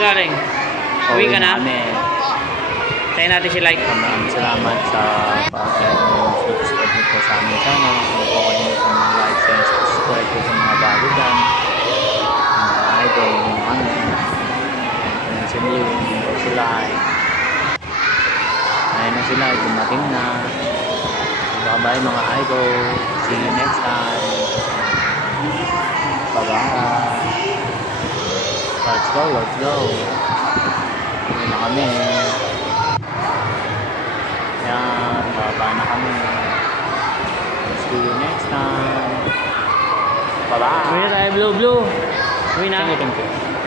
galing? Uwi ka na? Kami. Tayo natin si like. Maraming salamat sa pag-subscribe niyo po sa aming channel. Huwag po kalimutan mag-like, share, and subscribe po sa mga bago dyan. Mga idol, mga kami. Ayun si Blue, hindi po sila. Ayun na sila, dumating na. Bye-bye mga idol. See you next time. Bye-bye. Let's go, let's go. Ayun na kami. Yan, baba na kami. See you next time. Bye-bye. Uwi na tayo, Blue. Uwi na. Thank you.